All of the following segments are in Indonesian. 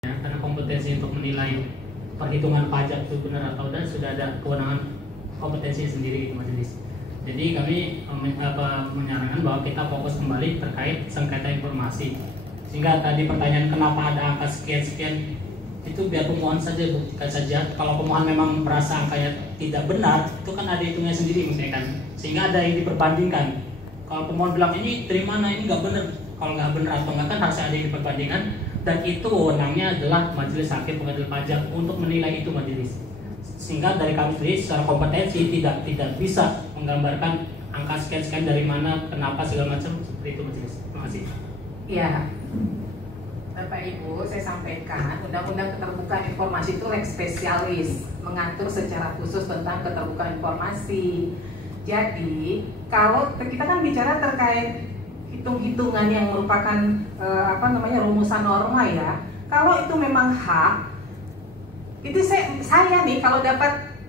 Ya, karena kompetensi untuk menilai perhitungan pajak itu benar atau tidak sudah ada kewenangan kompetensi sendiri gitu majelis. Jadi kami menyarankan bahwa kita fokus kembali terkait sengketa informasi. Sehingga tadi pertanyaan kenapa ada angka sekian-sekian itu biar pemohon saja buktikan saja. Kalau pemohon memang merasa angkanya tidak benar, itu kan ada hitungnya sendiri misalnya kan. Sehingga ada yang diperbandingkan. Kalau pemohon bilang ini dari mana, ini nggak benar. Kalau nggak benar atau nggak kan harus ada yang diperbandingkan. Dan itu wewenangnya adalah majelis hakim pengadilan pajak untuk menilai itu majelis. Sehingga dari kami sendiri secara kompetensi tidak bisa menggambarkan angka sekian-sekian dari mana, kenapa segala macam seperti itu majelis. Terima kasih. Ya, Bapak Ibu, saya sampaikan Undang-Undang Keterbukaan Informasi itu lex spesialis, mengatur secara khusus tentang keterbukaan informasi. Jadi, kalau kita kan bicara terkait hitung-hitungan yang merupakan rumusan norma ya. Kalau itu memang hak, itu saya nih kalau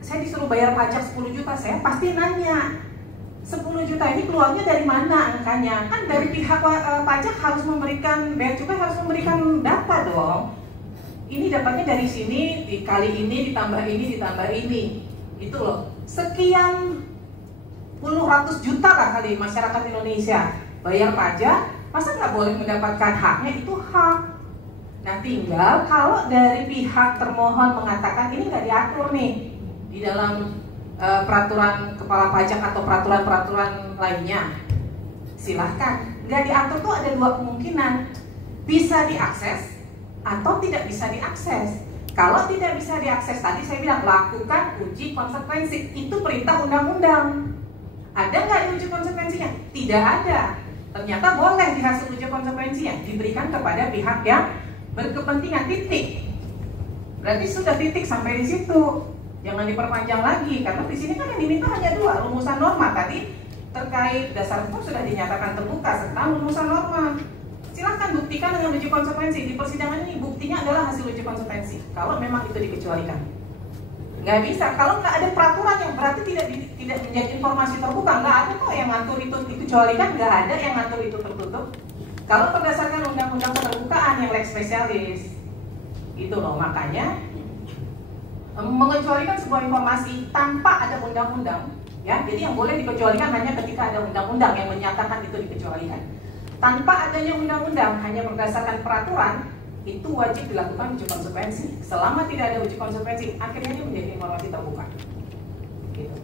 saya disuruh bayar pajak 10 juta, saya pasti nanya 10 juta ini keluarnya dari mana angkanya? Kan dari pihak pajak harus memberikan, bea cukai harus memberikan data dong. Ini dapatnya dari sini, dikali ini, ditambah ini. Itu loh, sekian puluh ratus juta lah kali masyarakat Indonesia bayar pajak, masa nggak boleh mendapatkan haknya? Itu hak. Nah tinggal kalau dari pihak termohon mengatakan ini nggak diatur nih di dalam peraturan kepala pajak atau peraturan-peraturan lainnya, silahkan. Nggak diatur tuh ada dua kemungkinan, bisa diakses atau tidak bisa diakses. Kalau tidak bisa diakses, tadi saya bilang lakukan uji konsekuensi, itu perintah undang-undang. Ada nggak uji konsekuensinya? Tidak ada. Ternyata boleh di hasil uji konsekuensinya diberikan kepada pihak yang berkepentingan, titik. Berarti sudah titik sampai di situ. Jangan diperpanjang lagi, karena di sini kan yang diminta hanya dua, rumusan norma. Tadi terkait dasar hukum sudah dinyatakan terbuka tentang rumusan norma. Silahkan buktikan dengan uji konsekuensi. Di persidangan ini buktinya adalah hasil uji konsekuensi. Kalau memang itu dikecualikan, nggak bisa. Kalau nggak ada peraturan yang berarti tidak menjadi informasi terbuka. Nggak ada kok yang ngatur itu dikecualikan, nggak ada yang ngatur itu tertutup. Kalau berdasarkan undang-undang keterbukaan yang lex spesialis, itu loh, makanya mengecualikan sebuah informasi tanpa ada undang-undang, ya. Jadi yang boleh dikecualikan hanya ketika ada undang-undang yang menyatakan itu dikecualikan. Tanpa adanya undang-undang, hanya berdasarkan peraturan, itu wajib dilakukan uji konsekuensi. Selama tidak ada uji konsekuensi, akhirnya ini menjadi informasi terbuka. Gitu.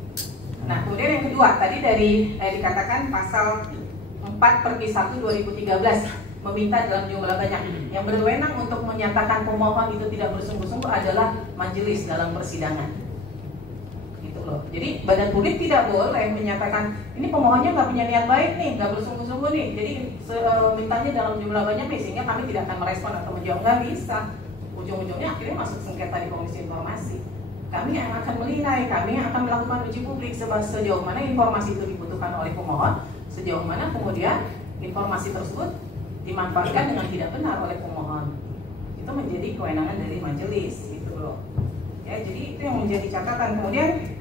Nah, kemudian yang kedua, tadi dikatakan pasal 4/1/2013 meminta dalam jumlah banyak. Yang berwenang untuk menyatakan pemohon itu tidak bersungguh-sungguh adalah majelis dalam persidangan. Gitu loh. Jadi badan publik tidak boleh menyatakan ini pemohonnya nggak punya niat baik nih, nggak bersungguh-sungguh nih. Jadi mintanya dalam jumlah banyak nih, sehingga kami tidak akan merespon atau menjawab, nggak bisa. Ujung-ujungnya akhirnya masuk sengketa di Komisi Informasi. Kami yang akan menilai, kami yang akan melakukan uji publik sejauh mana informasi itu dibutuhkan oleh pemohon, sejauh mana kemudian informasi tersebut dimanfaatkan dengan tidak benar oleh pemohon. Itu menjadi kewenangan dari majelis, gitu loh. Ya, jadi itu yang menjadi catatan. Kemudian